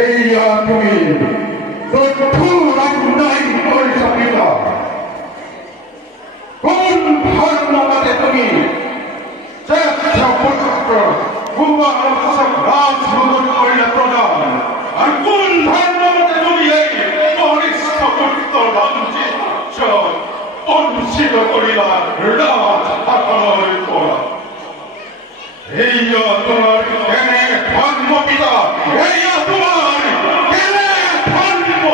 এইয়া তুমি কঠোর অন্যায় করেছ পিতা। কোন ধর্মমতে তুমি শ্রেষ্ঠ পুত্র রাজমুদ্র করিলে প্রদান, আর কোন ধর্মমতে তুমি এই কনিষ্ঠ পুত্র রঞ্জিত বঞ্চিত করিলা রাজ শাসনের করা। এইয়া তোমার কেনে ধর্ম পিতা, এইয়া তোমার কেনে ধর্ম।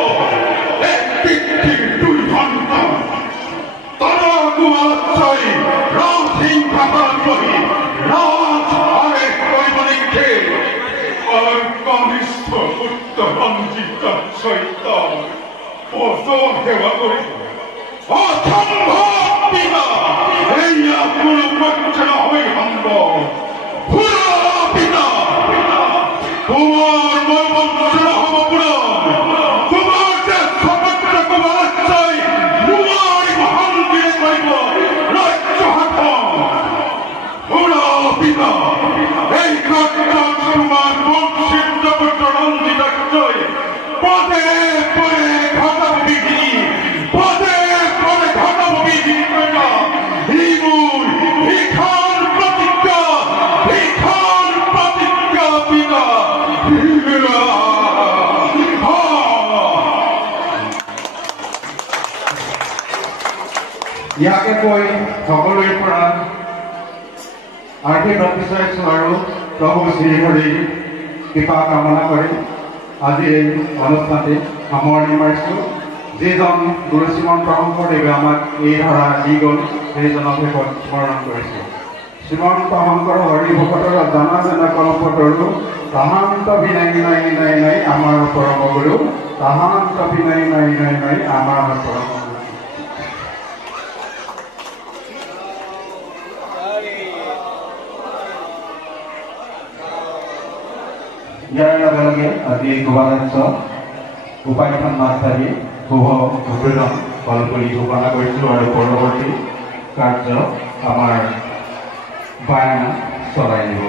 এক পৃথিবীর দুই ধর্ম তারা কুমারই রাজহিংসার বহি রাজ আরেক কৈবনিককে আর কনিষ্ঠ পুত্র রঞ্জিত সহিত পদ সেবা করি অসম্ভব পিতা। এইয়া কোনো পক্ষে হই সম্ভব। পিতা তোমার মর্মন্ত্র হব পুরাণ, তোমার যে সমগ্র কুমার চাই তোমার মহান্তিরে করিব রাজ্য শাসন। পিতা এই রাজ্য তোমার বংশিত পুত্র রঞ্জিত পদে পদে ঘটাব বিধি, পদে পদে ঘটাব বিধি কইনা হিমুর ভিখার প্রতিজ্ঞা, ভিখার প্রতিজ্ঞা পিতা। ইয়াকে কৈ সকলোৰে পৰা আশীৰ্বাদ বিচাৰিছোঁ আৰু প্ৰভু শ্ৰীহৰিৰ কৃপা কামনা কৰি আজি এই অনুষ্ঠানটি সামৰণি মাৰিছোঁ। যিজন গুৰু শ্ৰীমন্ত শংকৰদেৱে আমাক এই ধাৰা দি গ'ল সেইজনক স্মৰণ কৰিছোঁ। শ্ৰীমন্ত শংকৰ হৰি ভকতৰ জানা জানা কল্পতৰু তাহান্ত বিনাই নাই নাই নাই আমাৰ পৰম গুৰু, তাহান্ত বিনাই নাই নাই নাই আমাৰ পৰম গুৰু। ইয়াৰ লগে লগে আজি শোভাযাত্ৰা উপাখ্যান মাছধাৰী শুভ উদ্বোধন কল কৰি ঘোষণা কৰিছোঁ আৰু পৰৱৰ্তী কাৰ্য আমাৰ বায়না চলাই নিব।